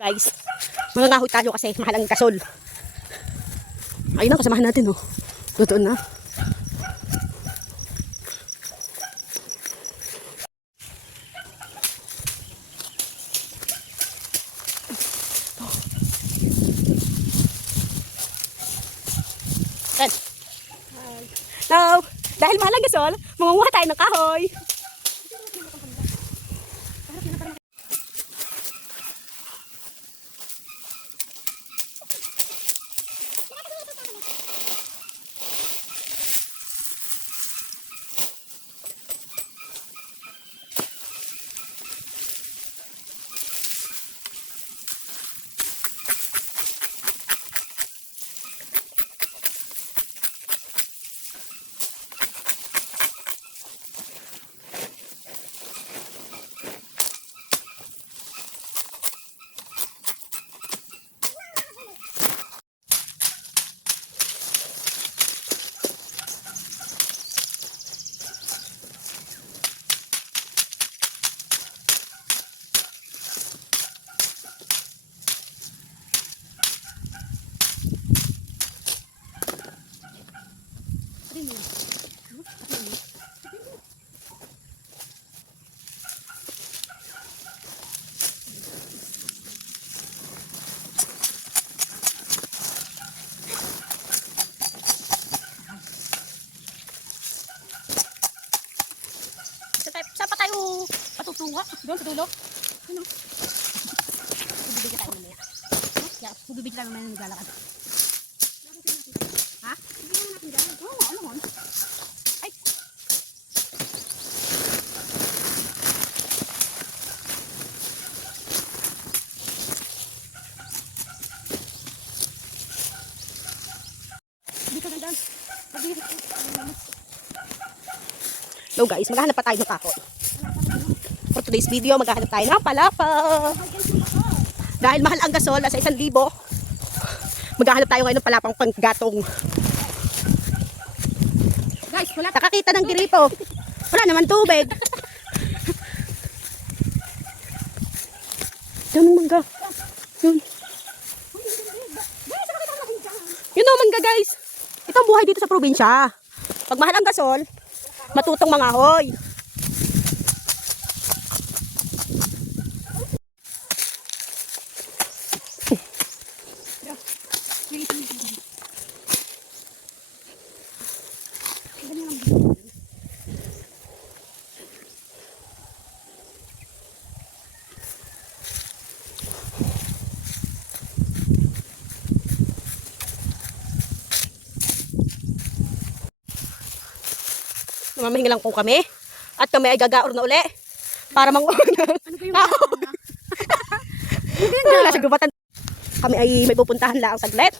Guys, mangangahoy tayo kasi mahal ang gasol. Ayun na, kasamahan natin, oh. Doon na. Hello! Dahil mahal ang gasol, mangunguha tayo ng kahoy. Saan pa tayo patutunga? Doon sa dulo? Ano? Bubibigyan tayo mamaya. Yeah, bubibigyan tayo mamaya ng naglalakad. Ha? Bubibigyan natin dyan. Oo, ano mo? Ay! Hindi ka na dyan. So guys, maghahanap pa tayo ng kahoy. For today's video, maghahanap tayo ng palapa. Dahil mahal ang gasol, nasa 1,000. Maghahanap tayo ngayon ng palapang panggatong. Guys, wala. Nakakita ng giripo. Wala naman tubig. Yan ang mangga. Yun. Yun ang mangga guys. Ito ang buhay dito sa probinsya. Pag mahal ang gasol, matutong mangahoy. Mamahinga lang po kami. At kami ay gagaor na uli. Para manguha ng kahoy. Nasa gubatan. Kami ay may pupuntahan lang saglit.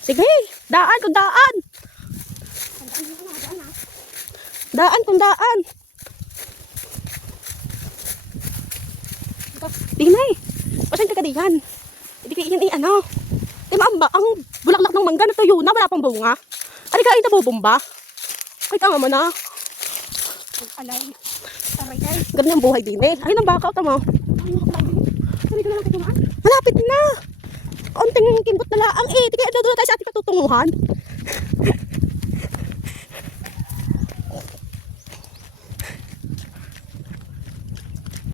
Sige, daan kung daan. Daan kung daan. Dinay, pasan ka diyan. Hindi kayo yun ano. Diba ang bulaklak ng mangga natuyo na, wala pang bunga. Ari ka ay nabubumba. Ay tama mo na. Alay. Ganun ang buhay din eh. Ay nang baka o tama. Malapit na. Kaunting kimbot na lang. Eh, tigay doon tayo sa ating katutunguhan.